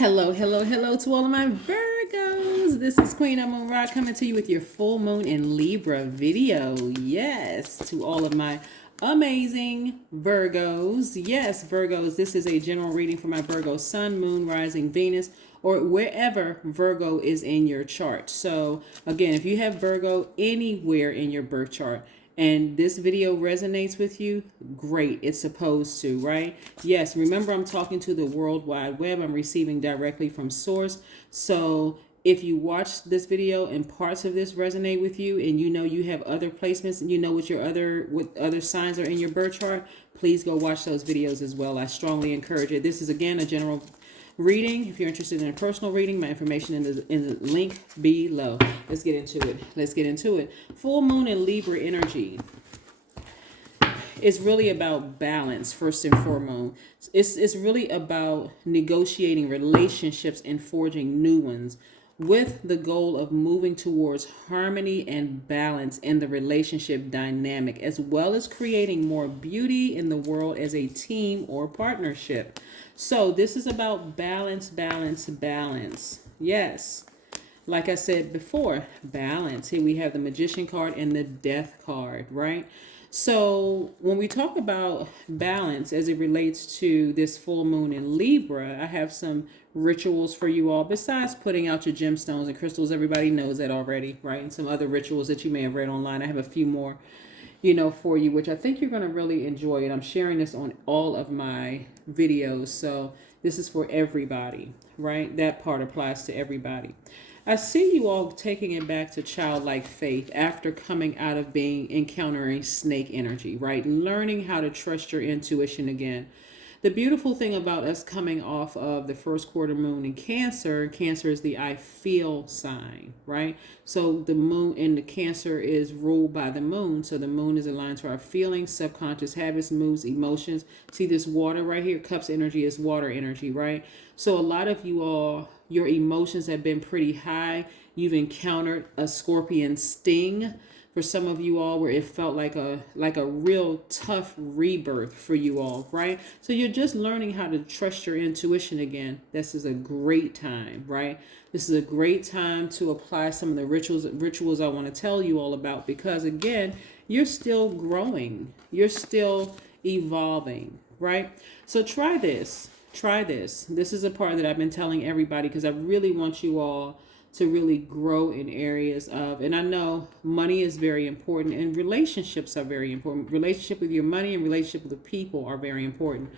Hello, hello, hello to all of my Virgos. This is Queen Amun Ra coming to you with your full moon in Libra video. Yes, to all of my amazing Virgos. Yes, Virgos, this is a general reading for my Virgo Sun, Moon, Rising, Venus, or wherever Virgo is in your chart. So again, if you have Virgo anywhere in your birth chart, and this video resonates with you, great. It's supposed to, right? Yes, remember I'm talking to the World Wide Web. I'm receiving directly from source. So if you watch this video and parts of this resonate with you and you know you have other placements and you know what other signs are in your birth chart, please go watch those videos as well. I strongly encourage it. This is again a general reading. If you're interested in a personal reading, my information in the link below. Let's get into it. Full moon in Libra energy is really about balance first and foremost. It's really about negotiating relationships and forging new ones with the goal of moving towards harmony and balance in the relationship dynamic, as well as creating more beauty in the world as a team or partnership. So this is about balance, balance, balance. Yes. Like I said before, balance. Here we have the Magician card and the Death card, right? So when we talk about balance as it relates to this full moon in Libra, I have some rituals for you all besides putting out your gemstones and crystals. Everybody knows that already, right? And some other rituals that you may have read online. I have a few more, for you, which I think you're going to really enjoy. And I'm sharing this on all of my videos. So this is for everybody, right? That part applies to everybody. I see you all taking it back to childlike faith after coming out of encountering snake energy, right? Learning how to trust your intuition again. The beautiful thing about us coming off of the first quarter moon in Cancer is the I feel sign, right? So the moon in the Cancer is ruled by the moon. So the moon is aligned to our feelings, subconscious habits, moods, emotions. See this water right here? Cups energy is water energy, right? So a lot of you all, your emotions have been pretty high. You've encountered a scorpion sting for some of you all where it felt like a real tough rebirth for you all, right? So you're just learning how to trust your intuition again. This is a great time, right? This is a great time to apply some of the rituals I want to tell you all about, because again, you're still growing. You're still evolving, right? So try this. This is a part that I've been telling everybody because I really want you all to really grow in areas of, and I know money is very important and relationships are very important. Relationship with your money and relationship with the people are very important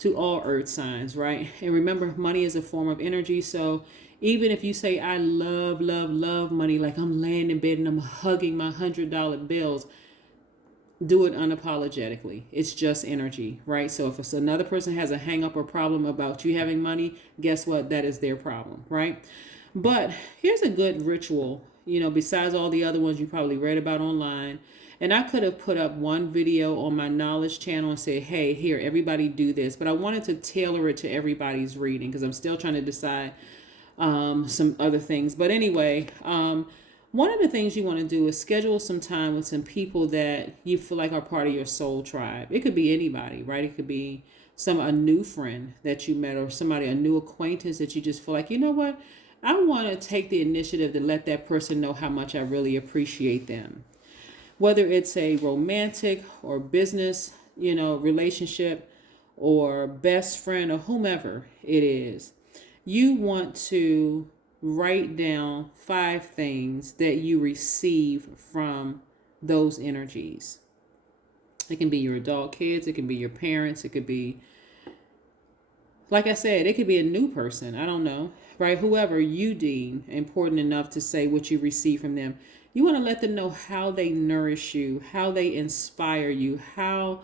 to all earth signs, right? And remember, money is a form of energy. So even if you say, I love, love, love money, like I'm laying in bed and I'm hugging my $100 bills, do it unapologetically. It's just energy, right? So if it's another person has a hang up or problem about you having money, guess what? That is their problem, right? But here's a good ritual, besides all the other ones you probably read about online. And I could have put up one video on my knowledge channel and say, hey, here, everybody do this. But I wanted to tailor it to everybody's reading because I'm still trying to decide some other things. But anyway, one of the things you want to do is schedule some time with some people that you feel like are part of your soul tribe. It could be anybody, right? It could be a new friend that you met or a new acquaintance that you just feel like, you know what? I want to take the initiative to let that person know how much I really appreciate them. Whether it's a romantic or business, relationship or best friend or whomever it is, you want to write down 5 things that you receive from those energies. It can be your adult kids. It can be your parents. It could be, like I said, it could be a new person. I don't know, right? Whoever you deem important enough to say what you receive from them. You want to let them know how they nourish you, how they inspire you, how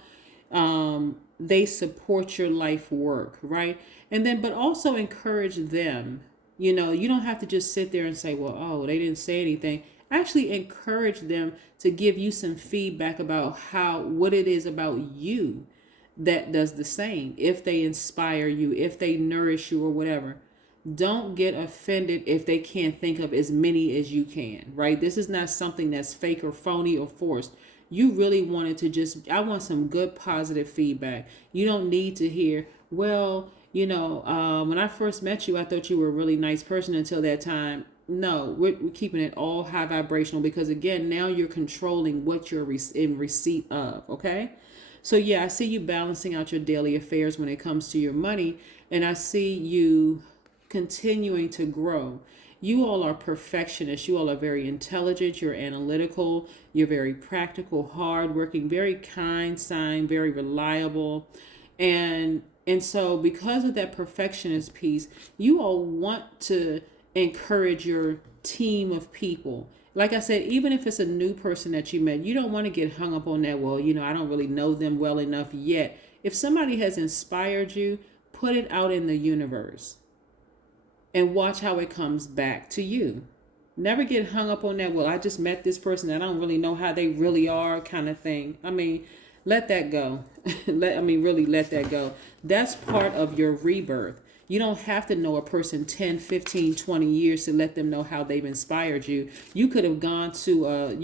they support your life work, right? And then, but also encourage them. You don't have to just sit there and say, well, oh, they didn't say anything. Actually encourage them to give you some feedback about what it is about you that does the same. If they inspire you, if they nourish you or whatever, don't get offended if they can't think of as many as you can, right? This is not something that's fake or phony or forced. You really wanted to I want some good positive feedback. You don't need to hear, well, When I first met you, I thought you were a really nice person until that time. No, we're keeping it all high vibrational because, again, now you're controlling what you're in receipt of, okay? So, yeah, I see you balancing out your daily affairs when it comes to your money, and I see you continuing to grow. You all are perfectionists. You all are very intelligent. You're analytical. You're very practical, hardworking, very kind, very reliable. And so because of that perfectionist piece, you all want to encourage your team of people. Like I said, even if it's a new person that you met, you don't want to get hung up on that. Well, I don't really know them well enough yet. If somebody has inspired you, put it out in the universe and watch how it comes back to you. Never get hung up on that. Well, I just met this person. I don't really know how they really are kind of thing. I mean, let that go. Really let that go. That's part of your rebirth. You don't have to know a person 10, 15, 20 years to let them know how they've inspired you. You could have gone to a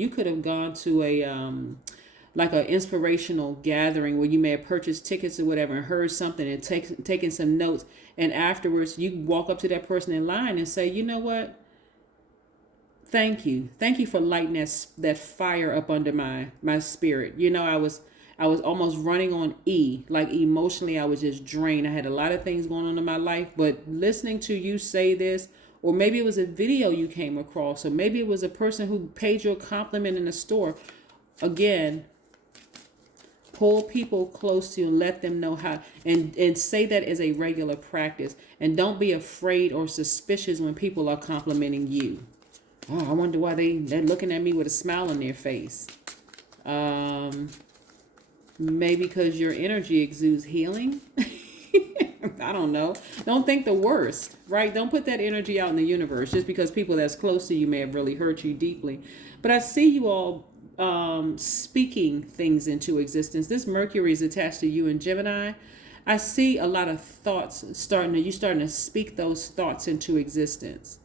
like an inspirational gathering where you may have purchased tickets or whatever and heard something and taken some notes. And afterwards, you walk up to that person in line and say, you know what? Thank you. Thank you for lighting that fire up under my spirit. I was almost running on E, like emotionally I was just drained. I had a lot of things going on in my life, but listening to you say this, or maybe it was a video you came across, or maybe it was a person who paid you a compliment in a store. Again, pull people close to you and let them know how, and say that as a regular practice. And don't be afraid or suspicious when people are complimenting you. Oh, I wonder why they're looking at me with a smile on their face. Maybe because your energy exudes healing. I don't know. Don't think the worst, right? Don't put that energy out in the universe just because people that's close to you may have really hurt you deeply. But I see you all speaking things into existence. This Mercury is attached to you in Gemini. I see a lot of thoughts starting to speak those thoughts into existence.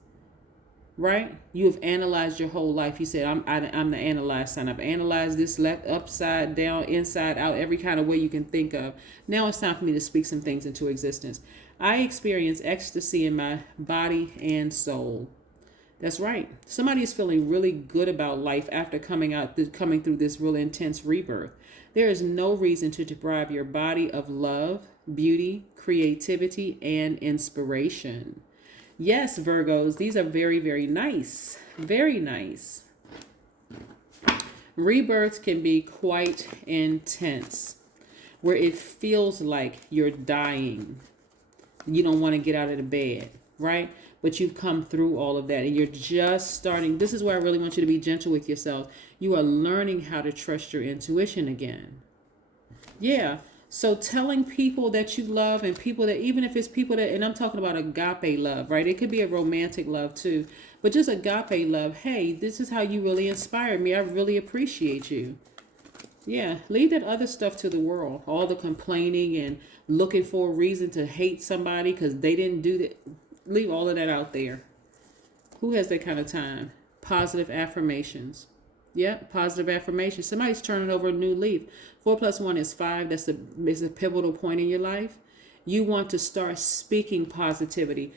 Right? You have analyzed your whole life. You said, I'm the analyzed sign. I've analyzed this left, upside down, inside out, every kind of way you can think of. Now it's time for me to speak some things into existence. I experience ecstasy in my body and soul. That's right. Somebody is feeling really good about life after coming through this real intense rebirth. There is no reason to deprive your body of love, beauty, creativity, and inspiration. Yes, Virgos, these are very, very nice. Very nice. Rebirths can be quite intense, where it feels like you're dying. You don't want to get out of the bed, right? But you've come through all of that and you're just starting. This is where I really want you to be gentle with yourself. You are learning how to trust your intuition again. Yeah. So telling people that you love, and people that, even if it's people that, and I'm talking about agape love, right? It could be a romantic love too, but just agape love. Hey, this is how you really inspired me. I really appreciate you. Yeah, leave that other stuff to the world. All the complaining and looking for a reason to hate somebody because they didn't do that. Leave all of that out there. Who has that kind of time? Positive affirmations. Yeah, positive affirmation. Somebody's turning over a new leaf. 4 + 1 is 5. That's a pivotal point in your life. You want to start speaking positivity.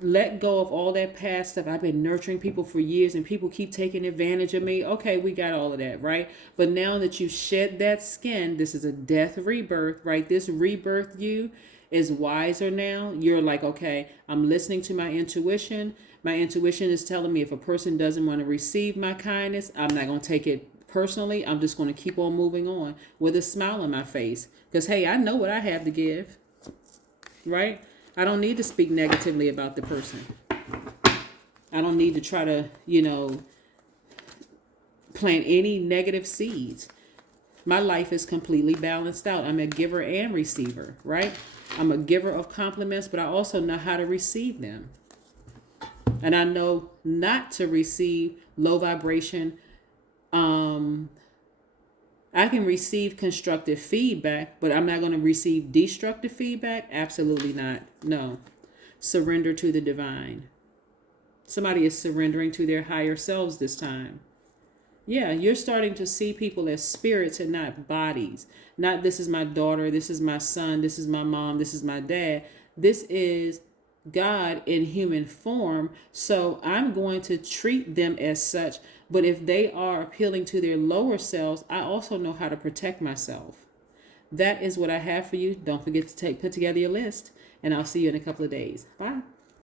Let go of all that past stuff. I've been nurturing people for years and people keep taking advantage of me. Okay, we got all of that, right? But now that you shed that skin, this is a death rebirth, right? This rebirth you is wiser now. You're like, okay, I'm listening to my intuition. My intuition is telling me if a person doesn't want to receive my kindness, I'm not going to take it personally. I'm just going to keep on moving on with a smile on my face. Because, hey, I know what I have to give, right? I don't need to speak negatively about the person. I don't need to try to, plant any negative seeds. My life is completely balanced out. I'm a giver and receiver, right? I'm a giver of compliments, but I also know how to receive them. And I know not to receive low vibration. I can receive constructive feedback, but I'm not going to receive destructive feedback. Absolutely not. No. Surrender to the divine. Somebody is surrendering to their higher selves this time. Yeah, you're starting to see people as spirits and not bodies. Not this is my daughter, this is my son, this is my mom, this is my dad. This is God in human form. So I'm going to treat them as such. But if they are appealing to their lower selves, I also know how to protect myself. That is what I have for you. Don't forget to put together your list, and I'll see you in a couple of days. Bye.